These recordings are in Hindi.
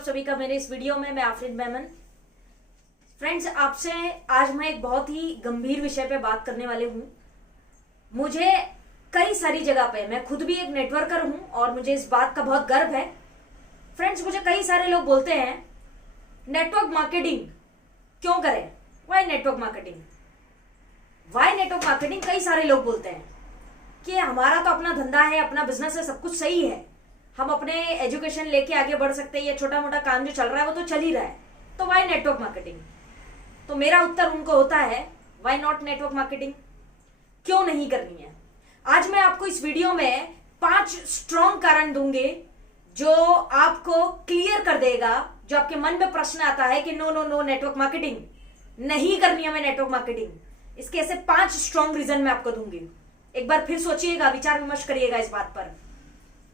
आप सभी का मेरे इस वीडियो में। मैं आफरीन मेमन। फ्रेंड्स, आपसे आज मैं एक बहुत ही गंभीर विषय पे बात करने वाले हूँ। मुझे कई सारी जगह पे, मैं खुद भी एक नेटवर्कर हूँ और मुझे इस बात का बहुत गर्व है। फ्रेंड्स, मुझे कई सारे लोग बोलते हैं नेटवर्क मार्केटिंग क्यों करें, why network marketing, why network marketing. कई सारे लोग बोलते हैं कि हमारा तो अपना धंधा है, अपना बिजनेस है, सब कुछ सही है, हम अपने एजुकेशन लेके आगे बढ़ सकते हैं, या छोटा मोटा काम जो चल रहा है वो तो चल ही रहा है, तो वाई नेटवर्क मार्केटिंग। तो मेरा उत्तर उनको होता है वाई नॉट नेटवर्क मार्केटिंग, क्यों नहीं करनी है। आज मैं आपको इस वीडियो में 5 स्ट्रॉन्ग कारण दूंगी जो आपको क्लियर कर देगा, जो आपके मन में प्रश्न आता है कि no no no network marketing नहीं करनी है, मैं नेटवर्क मार्केटिंग। इसके ऐसे 5 स्ट्रॉन्ग रीजन मैं आपको दूंगी। एक बार फिर सोचिएगा, विचार विमर्श करिएगा इस बात पर।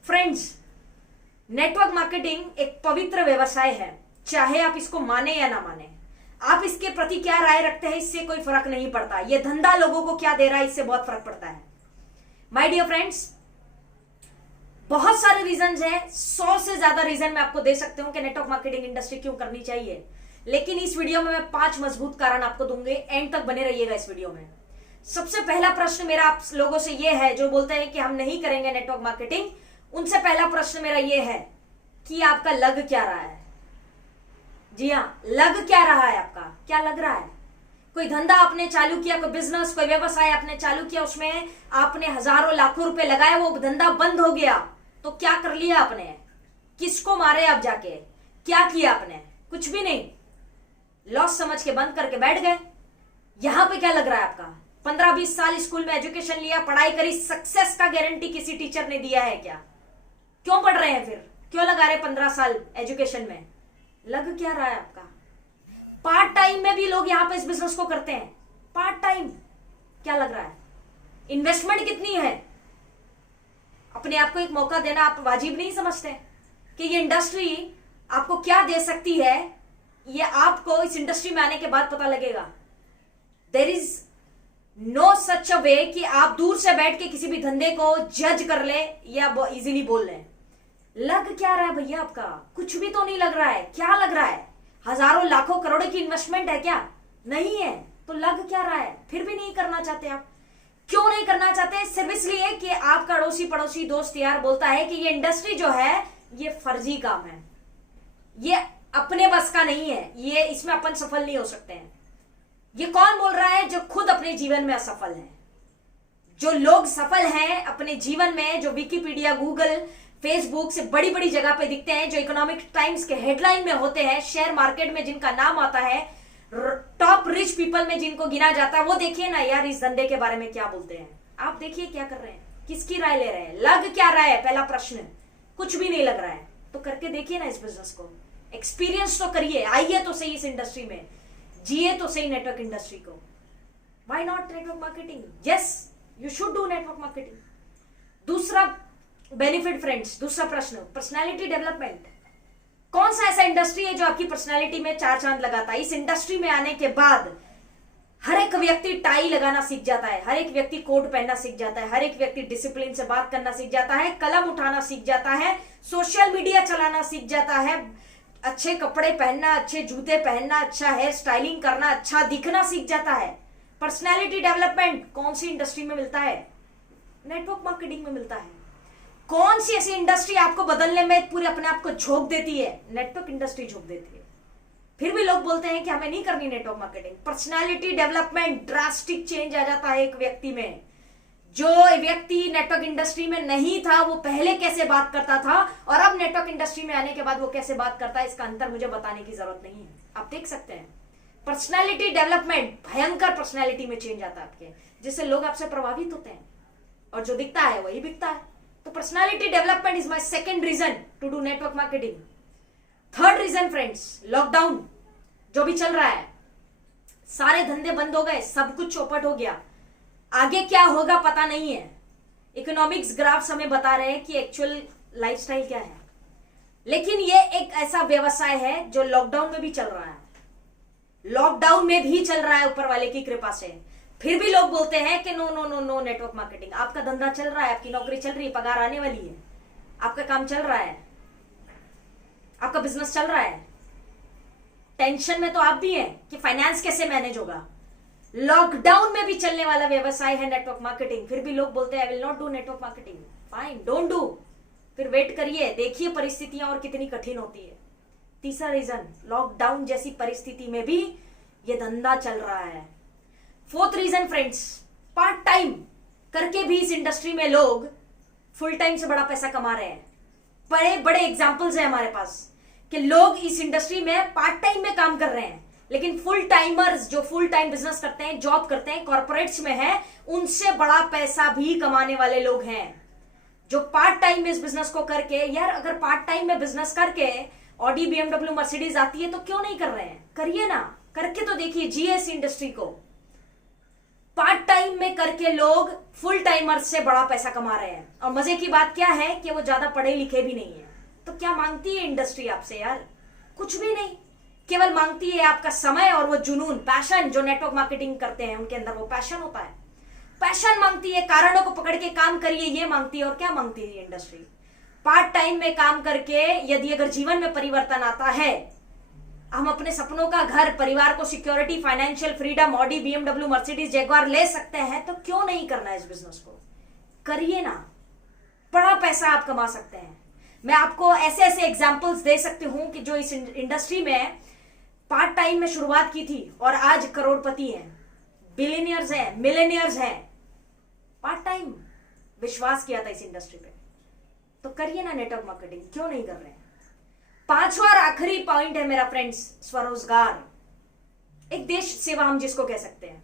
फ्रेंड्स, नेटवर्क मार्केटिंग एक पवित्र व्यवसाय है, चाहे आप इसको माने या ना माने। आप इसके प्रति क्या राय रखते हैं इससे कोई फर्क नहीं पड़ता, ये धंधा लोगों को क्या दे रहा है इससे बहुत फर्क पड़ता है। माय डियर फ्रेंड्स, बहुत सारे रीजन है, 100 से ज्यादा रीजन मैं आपको दे सकती हूं कि नेटवर्क मार्केटिंग इंडस्ट्री क्यों करनी चाहिए, लेकिन इस वीडियो में मैं 5 मजबूत कारण आपको दूंगे। एंड तक बने रहिएगा इस वीडियो में। सबसे पहला प्रश्न मेरा आप लोगों से यह है जो बोलते हैं कि हम नहीं करेंगे नेटवर्क मार्केटिंग, उनसे पहला प्रश्न मेरा यह है कि आपका लग क्या रहा है। जी हाँ, लग क्या रहा है, आपका क्या लग रहा है। कोई धंधा आपने चालू किया, कोई बिजनेस, कोई व्यवसाय आपने चालू किया, उसमें आपने हजारों लाखों रुपए लगाए, वो धंधा बंद हो गया, तो क्या कर लिया आपने, किसको मारे आप जाके, क्या किया आपने, कुछ भी नहीं, लॉस समझ के बंद करके बैठ गए। यहां पे क्या लग रहा है आपका, 15-20 साल स्कूल में एजुकेशन लिया, पढ़ाई करी, सक्सेस का गारंटी किसी टीचर ने दिया है क्या, क्यों पढ़ रहे हैं, फिर क्यों लगा रहे 15 साल एजुकेशन में, लग क्या रहा है आपका। पार्ट टाइम में भी लोग यहां पे इस बिजनेस को करते हैं, पार्ट टाइम, क्या लग रहा है, इन्वेस्टमेंट कितनी है, अपने आप को एक मौका देना आप वाजिब नहीं समझते कि ये इंडस्ट्री आपको क्या दे सकती है, ये आपको इस इंडस्ट्री में आने के बाद पता लगेगा। देयर इज नो सच अ वे कि आप दूर से बैठ के किसी भी धंधे को जज कर ले या इजीली बोल लें। लग क्या रहा है भैया आपका, कुछ भी तो नहीं लग रहा है, क्या लग रहा है, हजारों लाखों करोड़ों की इन्वेस्टमेंट है क्या, नहीं है, तो लग क्या रहा है, फिर भी नहीं करना चाहते आप। क्यों नहीं करना चाहते, सिर्फ इसलिए कि आपका अड़ोसी पड़ोसी दोस्त यार बोलता है कि ये इंडस्ट्री जो है ये फर्जी काम है, ये अपने बस का नहीं है, ये इसमें अपन सफल नहीं हो सकते हैं। ये कौन बोल रहा है, जो खुद अपने जीवन में असफल है। जो लोग सफल हैं अपने जीवन में, जो विकिपीडिया, गूगल, फेसबुक से बड़ी बड़ी जगह पे दिखते हैं, जो इकोनॉमिक टाइम्स के हेडलाइन में होते हैं, शेयर मार्केट में जिनका नाम आता है, टॉप रिच पीपल में जिनको गिना जाता है, वो देखिए ना यार इस धंधे के बारे में क्या बोलते हैं। आप देखिए क्या कर रहे हैं, किसकी राय ले रहे हैं, लग क्या रहा है, पहला प्रश्न। कुछ भी नहीं लग रहा है तो करके देखिए ना इस बिजनेस को, एक्सपीरियंस तो करिए, आइए तो सही इस इंडस्ट्री में, जिए तो सही नेटवर्क इंडस्ट्री को। Why not network marketing, yes you should do network marketing. दूसरा बेनिफिट फ्रेंड्स, दूसरा प्रश्न, पर्सनालिटी डेवलपमेंट। कौन सा ऐसा इंडस्ट्री है जो आपकी पर्सनालिटी में 4 चांद लगाता है। इस इंडस्ट्री में आने के बाद हर एक व्यक्ति टाई लगाना सीख जाता है, हर एक व्यक्ति कोट पहनना सीख जाता है, हर एक व्यक्ति डिसिप्लिन से बात करना सीख जाता है, कलम उठाना सीख जाता है, सोशल मीडिया चलाना सीख जाता है, अच्छे कपड़े पहनना, अच्छे जूते पहनना, अच्छा हेयर स्टाइलिंग करना, अच्छा दिखना सीख जाता है। पर्सनैलिटी डेवलपमेंट कौन सी इंडस्ट्री में मिलता है, नेटवर्क मार्केटिंग में मिलता है। कौन सी ऐसी इंडस्ट्री आपको बदलने में पूरे अपने आप को झोंक देती है, नेटवर्क इंडस्ट्री झोंक देती है। फिर भी लोग बोलते हैं कि हमें नहीं करनी network marketing. Personality development, drastic change आ जाता है एक व्यक्ति में। जो व्यक्ति नेटवर्क इंडस्ट्री में नहीं था वो पहले कैसे बात करता था और अब नेटवर्क इंडस्ट्री में आने के बाद वो कैसे बात करता है, इसका अंतर मुझे बताने की जरूरत नहीं है, आप देख सकते हैं। पर्सनैलिटी डेवलपमेंट, भयंकर पर्सनैलिटी में चेंज आता है आपके, जिससे लोग आपसे प्रभावित होते हैं और जो दिखता है वही बिकता है। तो personality development is my second reason to do network marketing. Third reason friends, lockdown जो भी चल रहा है, सारे धंधे बंद हो गए, सब कुछ चौपट हो गया, आगे क्या होगा पता नहीं है। इकोनॉमिक्स ग्राफ्स हमें बता रहे हैं कि एक्चुअल लाइफस्टाइल क्या है, लेकिन ये एक ऐसा व्यवसाय है जो लॉकडाउन में भी चल रहा है, लॉकडाउन में भी चल रहा है ऊपर वाले की कृपा से। फिर भी लोग बोलते हैं कि no no no no network marketing. आपका धंधा चल रहा है, आपकी नौकरी चल रही है, पगार आने वाली है, आपका काम चल रहा है, आपका बिजनेस चल रहा है? टेंशन में तो आप भी हैं कि फाइनेंस कैसे मैनेज होगा। लॉकडाउन में भी चलने वाला व्यवसाय है नेटवर्क मार्केटिंग, फिर भी लोग बोलते हैं I will not do network marketing. Fine, don't do, फिर वेट करिए, देखिए परिस्थितियां और कितनी कठिन होती है। तीसरा रीजन, लॉकडाउन जैसी परिस्थिति में भी ये धंधा चल रहा है। Fourth reason friends, part time करके भी इस इंडस्ट्री में लोग फुल टाइम से बड़ा पैसा कमा रहे हैं। बड़े बड़े एग्जाम्पल्स हैं हमारे पास कि लोग इस इंडस्ट्री में पार्ट टाइम में काम कर रहे हैं, लेकिन फुल टाइमर्स जो फुल टाइम बिजनेस करते हैं, जॉब करते हैं, कॉर्पोरेट्स में है, उनसे बड़ा पैसा भी कमाने वाले लोग हैं जो पार्ट टाइम में इस बिजनेस को करके, यार अगर पार्ट टाइम में बिजनेस करके ऑडी, बीएमडब्ल्यू, मर्सिडीज आती है तो क्यों नहीं कर रहे हैं? करिए ना, करके तो देखिए। जीएस इंडस्ट्री को पार्ट टाइम में करके लोग फुल टाइमर्स से बड़ा पैसा कमा रहे हैं। और मजे की बात क्या है कि वो ज्यादा पढ़े लिखे भी नहीं है। तो क्या मांगती है इंडस्ट्री आपसे यार? कुछ भी नहीं, केवल मांगती है आपका समय और वो जुनून, पैशन। जो नेटवर्क मार्केटिंग करते हैं उनके अंदर वो पैशन होता है, पैशन मांगती है। कारणों को पकड़ के काम करिए, ये मांगती है। और क्या मांगती है इंडस्ट्री? पार्ट टाइम में काम करके यदि अगर जीवन में परिवर्तन आता है, हम अपने सपनों का घर, परिवार को security, financial freedom, Audi, BMW, Mercedes, Jaguar ले सकते हैं, तो क्यों नहीं करना है इस बिजनेस को? करिए ना, बड़ा पैसा आप कमा सकते हैं। मैं आपको ऐसे ऐसे एग्जांपल्स दे सकती हूं कि जो इस इंडस्ट्री में पार्ट टाइम में शुरुआत की थी और आज करोड़पति हैं, बिलियनियर्स हैं, मिलेनियर्स हैं। पार्ट टाइम विश्वास किया था इस इंडस्ट्री पे। तो करिए ना नेटवर्क मार्केटिंग, क्यों नहीं कर रहे हैं? पांचवा और आखिरी पॉइंट है मेरा फ्रेंड्स, स्वरोजगार। एक देश सेवा हम जिसको कह सकते हैं।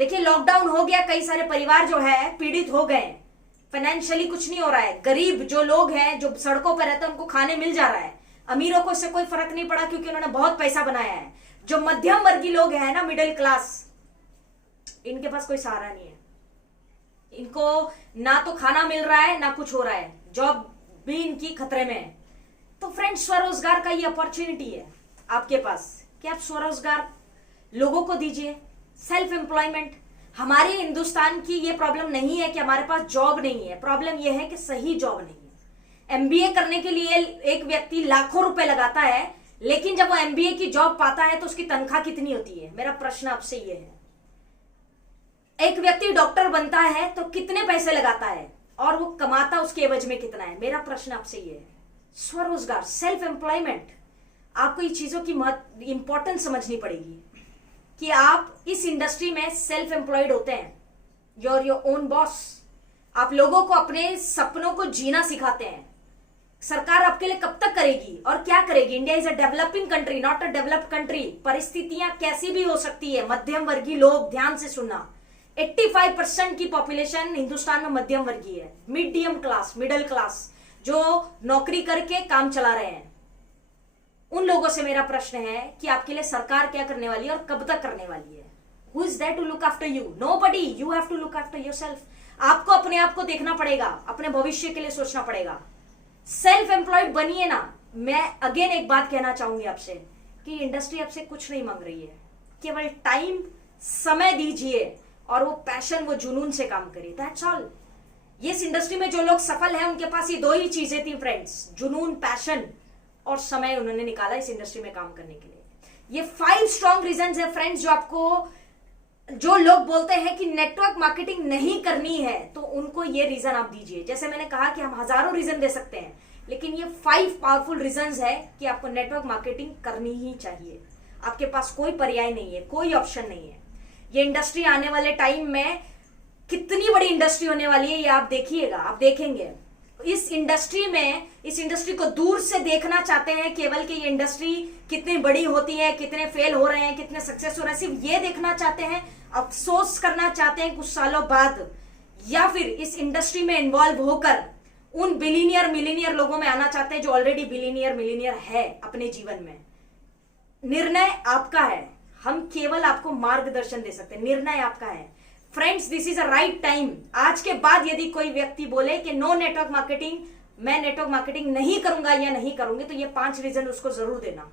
देखिए लॉकडाउन हो गया, कई सारे परिवार जो है पीड़ित हो गए, फाइनेंशियली कुछ नहीं हो रहा है। गरीब जो लोग हैं, जो सड़कों पर रहते हैं, उनको खाने मिल जा रहा है। अमीरों को इससे कोई फर्क नहीं पड़ा क्योंकि उन्होंने बहुत पैसा बनाया है। जो मध्यम वर्गीय लोग हैं ना, मिडिल क्लास, इनके पास कोई सहारा नहीं है। इनको ना तो खाना मिल रहा है, ना कुछ हो रहा है, जॉब भी इनकी खतरे में है। तो फ्रेंड्स, स्वरोजगार का ये अपॉर्चुनिटी है आपके पास कि आप स्वरोजगार लोगों को दीजिए, सेल्फ एम्प्लॉयमेंट। हमारे हिंदुस्तान की ये प्रॉब्लम नहीं है कि हमारे पास जॉब नहीं है, प्रॉब्लम ये है कि सही जॉब नहीं है। एमबीए करने के लिए एक व्यक्ति लाखों रुपए लगाता है, लेकिन जब वो एमबीए की जॉब पाता है तो उसकी तनख्वाह कितनी होती है? मेरा प्रश्न आपसे ये है। एक व्यक्ति डॉक्टर बनता है तो कितने पैसे लगाता है और वो कमाता उसके एवज में कितना है? मेरा प्रश्न आपसे ये है। स्वरोजगार, सेल्फ एम्प्लॉयमेंट, आपको ये चीजों की इंपॉर्टेंस समझनी पड़ेगी कि आप इस इंडस्ट्री में सेल्फ एम्प्लॉयड होते हैं, योर ओन बॉस। आप लोगों को अपने सपनों को जीना सिखाते हैं। सरकार आपके लिए कब तक करेगी और क्या करेगी? India is a developing country, not a developed country. परिस्थितियां कैसी भी हो सकती है। मध्यम वर्गीय लोग, ध्यान से सुनना, 85% की पॉपुलेशन हिंदुस्तान में मध्यम वर्गीय है, मीडियम क्लास, मिडिल क्लास, जो नौकरी करके काम चला रहे हैं। उन लोगों से मेरा प्रश्न है कि आपके लिए सरकार क्या करने वाली है और कब तक करने वाली है? Who is there to look after you? Nobody. You have to look after yourself. आपको अपने आप को देखना पड़ेगा, अपने भविष्य के लिए सोचना पड़ेगा। सेल्फ एम्प्लॉयड बनिए ना। मैं अगेन एक बात कहना चाहूंगी आपसे कि इंडस्ट्री आपसे कुछ नहीं मांग रही है, केवल टाइम, समय दीजिए और वो पैशन, वो जुनून से काम करिए। That's all. ये इस इंडस्ट्री में जो लोग सफल हैं उनके पास ये दो ही चीजें थी फ्रेंड्स, जुनून, पैशन और समय उन्होंने निकाला इस इंडस्ट्री में काम करने के लिए। ये 5 स्ट्रॉन्ग रीजंस है फ्रेंड्स, जो आपको, जो लोग बोलते हैं कि नेटवर्क मार्केटिंग नहीं करनी है, तो उनको ये रीजन आप दीजिए। जैसे मैंने कहा कि हम हजारों रीजन दे सकते हैं, लेकिन ये 5 पावरफुल रीजंस है कि आपको नेटवर्क मार्केटिंग करनी ही चाहिए। आपके पास कोई पर्याय नहीं है, कोई ऑप्शन नहीं है। ये इंडस्ट्री आने वाले टाइम में कितनी बड़ी इंडस्ट्री होने वाली है, ये आप देखिएगा, आप देखेंगे। इस इंडस्ट्री में, इस इंडस्ट्री को दूर से देखना चाहते हैं केवल कि ये इंडस्ट्री कितनी बड़ी होती है, कितने फेल हो रहे हैं, कितने सक्सेस हो रहे हैं, सिर्फ ये देखना चाहते हैं, अफसोस करना चाहते हैं कुछ सालों बाद, या फिर इस इंडस्ट्री में इन्वॉल्व होकर उन बिलियनियर, मिलियनियर लोगों में आना चाहते हैं जो ऑलरेडी बिलियनियर, मिलियनियर है अपने जीवन में। निर्णय आपका है, हम केवल आपको मार्गदर्शन दे सकते हैं, निर्णय आपका है। Friends, this is a right time. आज के बाद यदि कोई व्यक्ति बोले कि नो नेटवर्क मार्केटिंग, मैं नेटवर्क मार्केटिंग नहीं करूंगा या नहीं करूंगी, तो ये 5 रीजन उसको जरूर देना।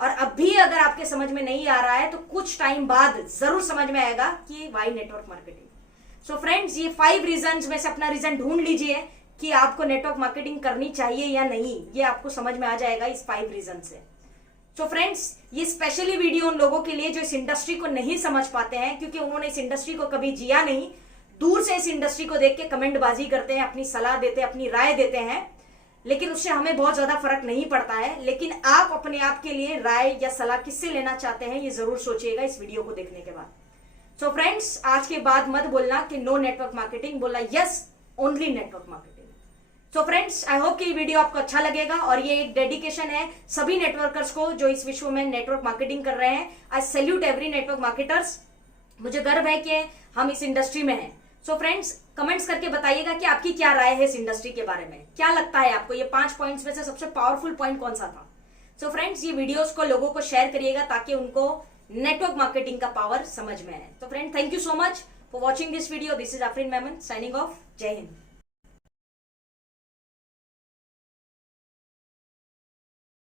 और अब भी अगर आपके समझ में नहीं आ रहा है तो कुछ टाइम बाद जरूर समझ में आएगा कि why network marketing. So friends, ये 5 रीजन में से अपना रीजन ढूंढ लीजिए, कि आपको नेटवर्क मार्केटिंग करनी चाहिए या नहीं, ये आपको समझ में आ जाएगा इस 5 रीजन से। तो फ्रेंड्स, ये स्पेशली वीडियो उन लोगों के लिए जो इस इंडस्ट्री को नहीं समझ पाते हैं, क्योंकि उन्होंने इस इंडस्ट्री को कभी जिया नहीं, दूर से इस इंडस्ट्री को देख के कमेंटबाजी करते हैं, अपनी सलाह देते हैं, अपनी राय देते हैं, लेकिन उससे हमें बहुत ज्यादा फर्क नहीं पड़ता है। लेकिन आप अपने आप के लिए राय या सलाह किससे लेना चाहते हैं, ये जरूर सोचिएगा इस वीडियो को देखने के बाद। सो फ्रेंड्स, आज के बाद मत बोलना कि नो नेटवर्क मार्केटिंग, बोलना yes only network marketing. So friends, I hope कि ये वीडियो आपको अच्छा लगेगा और ये एक डेडिकेशन है सभी नेटवर्कर्स को जो इस विश्व में नेटवर्क मार्केटिंग कर रहे हैं। आई सैल्यूट एवरी नेटवर्क मार्केटर्स। मुझे गर्व है कि हम इस इंडस्ट्री में हैं। सो फ्रेंड्स, कमेंट्स करके बताइएगा कि आपकी क्या राय है इस इंडस्ट्री के बारे में, क्या लगता है आपको ये 5 पॉइंट्स में से सबसे पावरफुल पॉइंट कौन सा था। सो फ्रेंड्स, ये वीडियोस को लोगों को शेयर करिएगा ताकि उनको नेटवर्क मार्केटिंग का पावर समझ में आए। तो friend, thank you so much for watching this video. This is Afreen Memon signing off. जय हिंद।